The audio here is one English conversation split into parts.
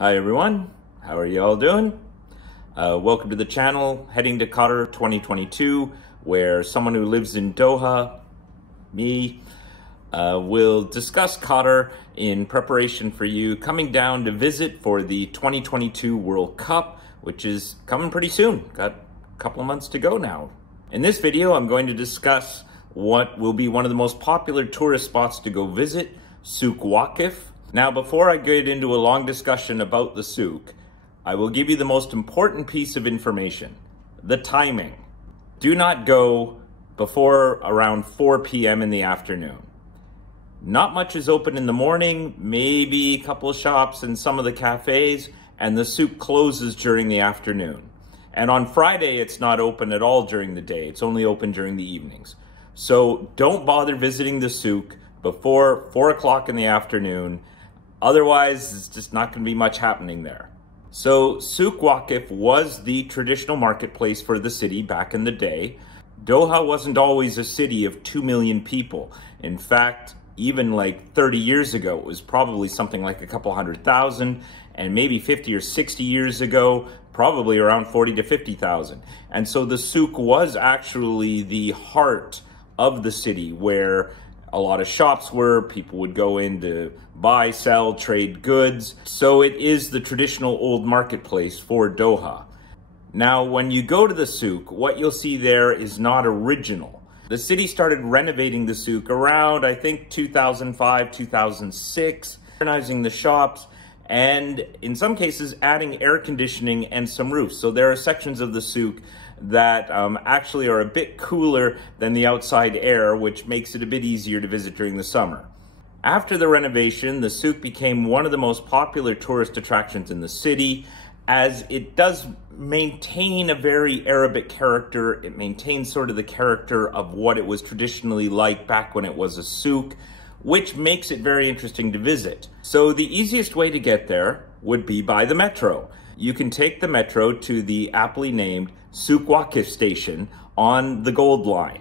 Hi everyone, how are you all doing? Welcome to the channel, heading to Qatar 2022, where someone who lives in Doha, me, will discuss Qatar in preparation for you coming down to visit for the 2022 World Cup, which is coming pretty soon. Got a couple of months to go now. In this video, I'm going to discuss what will be one of the most popular tourist spots to go visit, Souq Waqif. Now, before I get into a long discussion about the souk, I will give you the most important piece of information, the timing. Do not go before around 4 p.m. in the afternoon. Not much is open in the morning, maybe a couple of shops and some of the cafes, and the souk closes during the afternoon. And on Friday, it's not open at all during the day. It's only open during the evenings. So don't bother visiting the souk before 4 o'clock in the afternoon. Otherwise, it's just not going to be much happening there. So Souq Waqif was the traditional marketplace for the city back in the day. Doha wasn't always a city of 2 million people. In fact, even like 30 years ago, it was probably something like a couple 100,000, and maybe 50 or 60 years ago, probably around 40 to 50,000. And so the souk was actually the heart of the city, where a lot of shops were, people would go in to buy, sell, trade goods. So it is the traditional old marketplace for Doha. Now, when you go to the souk, what you'll see there is not original. The city started renovating the souk around, I think, 2005, 2006, modernizing the shops, and in some cases adding air conditioning and some roofs. So there are sections of the souk that actually are a bit cooler than the outside air, which makes it a bit easier to visit during the summer. After the renovation, the souk became one of the most popular tourist attractions in the city, as it does maintain a very Arabic character. It maintains sort of the character of what it was traditionally like back when it was a souk, which makes it very interesting to visit. So the easiest way to get there would be by the metro. You can take the metro to the aptly named Souq Waqif station on the Gold Line.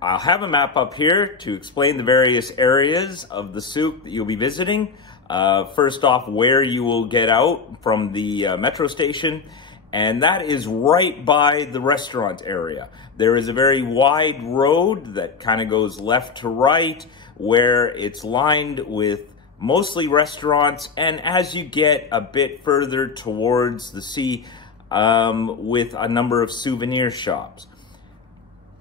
I'll have a map up here to explain the various areas of the souk that you'll be visiting. First off, where you will get out from the metro station, and that is right by the restaurant area. There is a very wide road that kind of goes left to right, where it's lined with mostly restaurants, and as you get a bit further towards the sea, with a number of souvenir shops.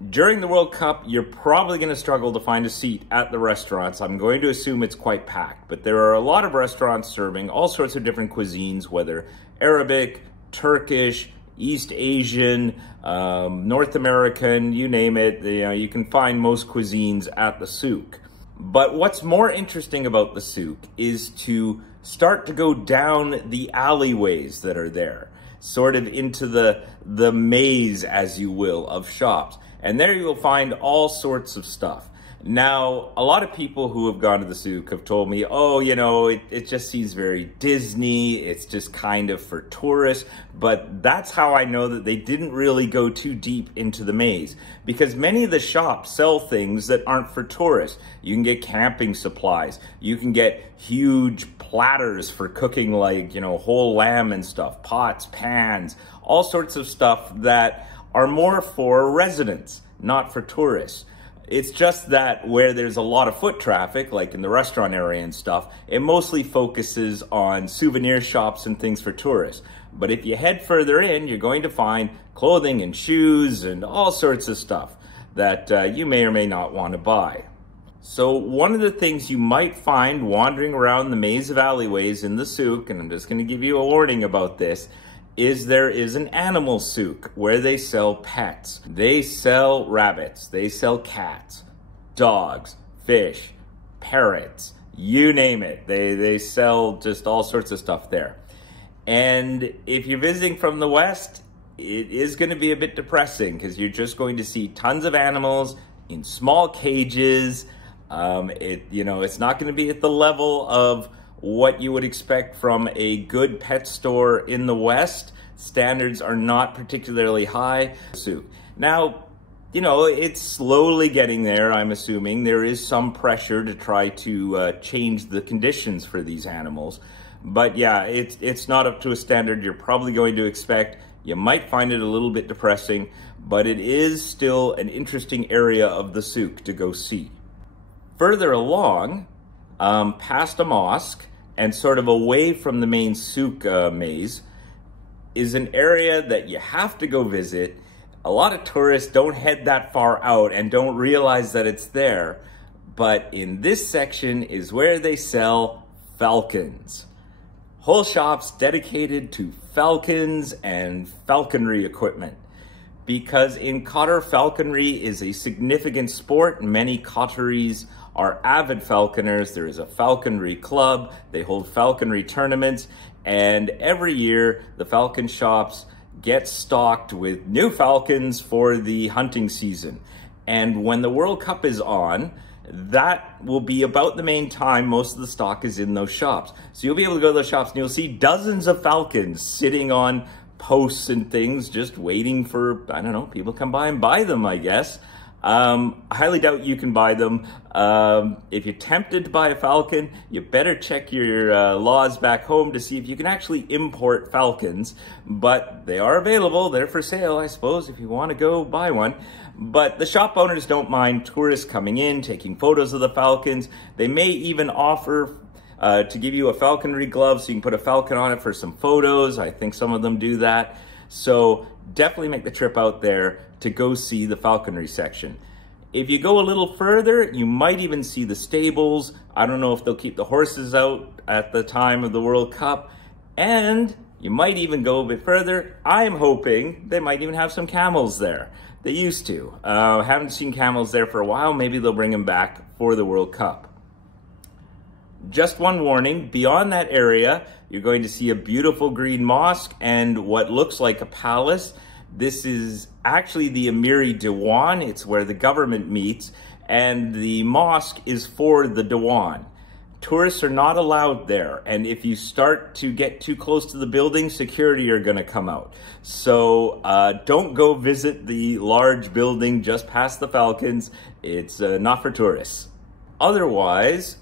During the World Cup, you're probably going to struggle to find a seat at the restaurants. I'm going to assume it's quite packed, but there are a lot of restaurants serving all sorts of different cuisines, whether Arabic, Turkish, East Asian, North American, you name it. You can find most cuisines at the souk. But what's more interesting about the souk is to start to go down the alleyways that are there, sort of into the maze, as you will, of shops. And there you will find all sorts of stuff. Now, a lot of people who have gone to the souk have told me, oh, you know, it just seems very Disney, it's just kind of for tourists. But that's how I know that they didn't really go too deep into the maze, because many of the shops sell things that aren't for tourists. You can get camping supplies, you can get huge platters for cooking, like, you know, whole lamb and stuff, pots, pans, all sorts of stuff that are more for residents, not for tourists. It's just that where there's a lot of foot traffic, like in the restaurant area and stuff, it mostly focuses on souvenir shops and things for tourists. But if you head further in, you're going to find clothing and shoes and all sorts of stuff that you may or may not want to buy. So one of the things you might find wandering around the maze of alleyways in the souk, and I'm just going to give you a warning about this, is there is an animal souk where they sell pets. They sell rabbits, they sell cats, dogs, fish, parrots, you name it. They sell just all sorts of stuff there. And if you're visiting from the West, it is going to be a bit depressing, because you're just going to see tons of animals in small cages. It's not going to be at the level of what you would expect from a good pet store in the West. Standards are not particularly high. Now, you know, it's slowly getting there, I'm assuming. There is some pressure to try to change the conditions for these animals. But yeah, it's not up to a standard you're probably going to expect. You might find it a little bit depressing, but it is still an interesting area of the Souq to go see. Further along, past a mosque and sort of away from the main Souq maze, is an area that you have to go visit. A lot of tourists don't head that far out and don't realize that it's there, but in this section is where they sell falcons. Whole shops dedicated to falcons and falconry equipment. Because in Qatar, falconry is a significant sport. Many Qataris are avid falconers. There is a falconry club. They hold falconry tournaments. And every year, the falcon shops get stocked with new falcons for the hunting season. And when the World Cup is on, that will be about the main time most of the stock is in those shops. So you'll be able to go to those shops and you'll see dozens of falcons sitting on posts and things, just waiting for, I don't know, people come by and buy them, I guess. I highly doubt you can buy them. If you're tempted to buy a falcon, you better check your laws back home to see if you can actually import falcons. But they are available, they're for sale, I suppose, if you want to go buy one. But the shop owners don't mind tourists coming in, taking photos of the falcons. They may even offer to give you a falconry glove so you can put a falcon on it for some photos. I think some of them do that. So definitely make the trip out there to go see the falconry section. If you go a little further, you might even see the stables. I don't know if they'll keep the horses out at the time of the World Cup. And you might even go a bit further. I'm hoping they might even have some camels there. They used to. Haven't seen camels there for a while. Maybe they'll bring them back for the World Cup. Just one warning, beyond that area, you're going to see a beautiful green mosque and what looks like a palace. This is actually the Amiri Dewan. It's where the government meets, and the mosque is for the Dewan. Tourists are not allowed there, and if you start to get too close to the building, security are going to come out. So don't go visit the large building just past the falcons. It's not for tourists. Otherwise,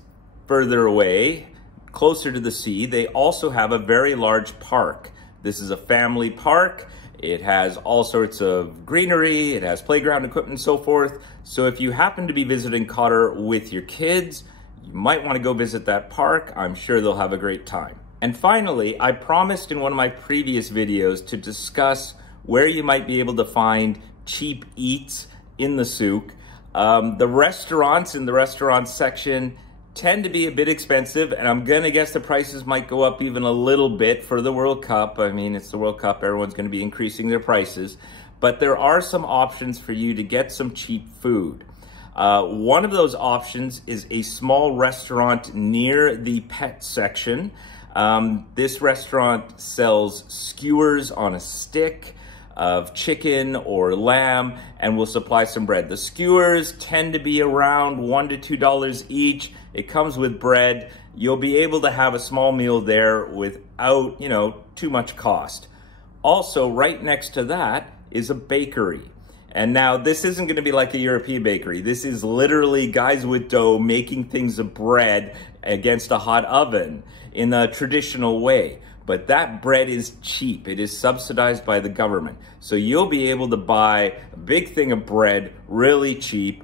further away, closer to the sea, they also have a very large park. This is a family park. It has all sorts of greenery, it has playground equipment and so forth. So if you happen to be visiting Qatar with your kids, you might want to go visit that park. I'm sure they'll have a great time. And finally, I promised in one of my previous videos to discuss where you might be able to find cheap eats in the Souq. The restaurants in the restaurant section tend to be a bit expensive, and I'm gonna guess the prices might go up even a little bit for the World Cup. I mean, it's the World Cup, everyone's gonna be increasing their prices, but there are some options for you to get some cheap food. One of those options is a small restaurant near the pet section. This restaurant sells skewers on a stick of chicken or lamb and will supply some bread. The skewers tend to be around $1 to $2 each. It comes with bread. You'll be able to have a small meal there without, too much cost. Also, right next to that is a bakery. And now this isn't going to be like a European bakery. This is literally guys with dough making things of bread against a hot oven in a traditional way. But that bread is cheap. It is subsidized by the government. So you'll be able to buy a big thing of bread really cheap.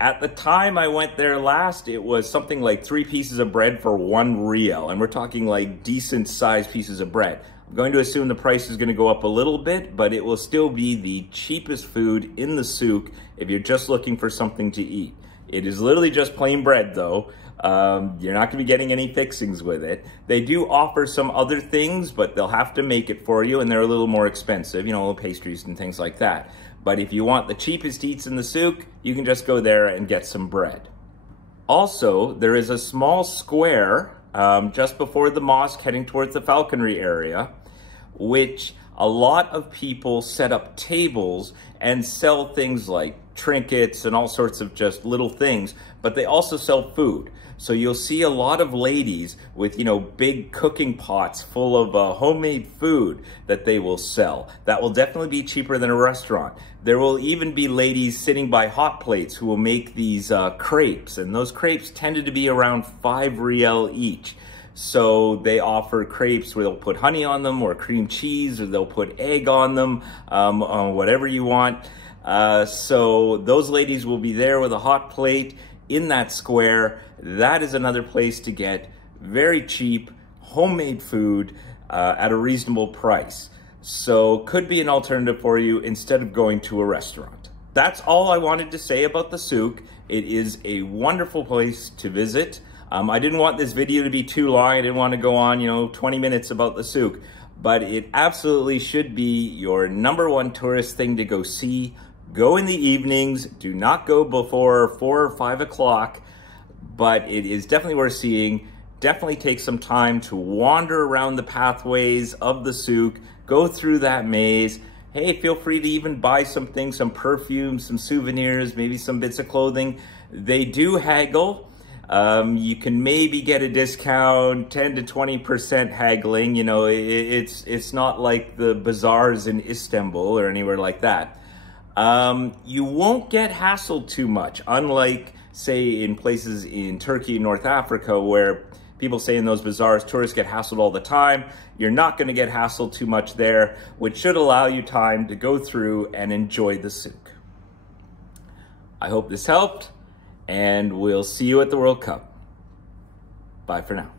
At the time I went there last, it was something like 3 pieces of bread for 1 rial. And we're talking like decent sized pieces of bread. I'm going to assume the price is going to go up a little bit, but it will still be the cheapest food in the Souq if you're just looking for something to eat. It is literally just plain bread though. You're not going to be getting any fixings with it. They do offer some other things, but they'll have to make it for you, and they're a little more expensive, little pastries and things like that. But if you want the cheapest eats in the Souq, you can just go there and get some bread. Also, there is a small square just before the mosque heading towards the falconry area, which a lot of people set up tables and sell things like trinkets and all sorts of just little things, but they also sell food. So you'll see a lot of ladies with, big cooking pots full of homemade food that they will sell. That will definitely be cheaper than a restaurant. There will even be ladies sitting by hot plates who will make these crepes, and those crepes tended to be around 5 rial each. So they offer crepes where they'll put honey on them, or cream cheese, or they'll put egg on them, whatever you want. So those ladies will be there with a hot plate in that square. That is another place to get very cheap homemade food at a reasonable price. So could be an alternative for you instead of going to a restaurant. That's all I wanted to say about the Souq. It is a wonderful place to visit. I didn't want this video to be too long. I didn't want to go on, 20 minutes about the Souq, but it absolutely should be your #1 tourist thing to go see. Go in the evenings. Do not go before 4 or 5 o'clock, but it is definitely worth seeing. Definitely take some time to wander around the pathways of the Souq, go through that maze. Hey, feel free to even buy some things, some perfume, some souvenirs, maybe some bits of clothing. They do haggle. You can maybe get a discount, 10 to 20% haggling. It's not like the bazaars in Istanbul or anywhere like that. You won't get hassled too much, unlike, say, in places in Turkey and North Africa, where people say in those bazaars, tourists get hassled all the time. You're not going to get hassled too much there, which should allow you time to go through and enjoy the Souq. I hope this helped, and we'll see you at the World Cup. Bye for now.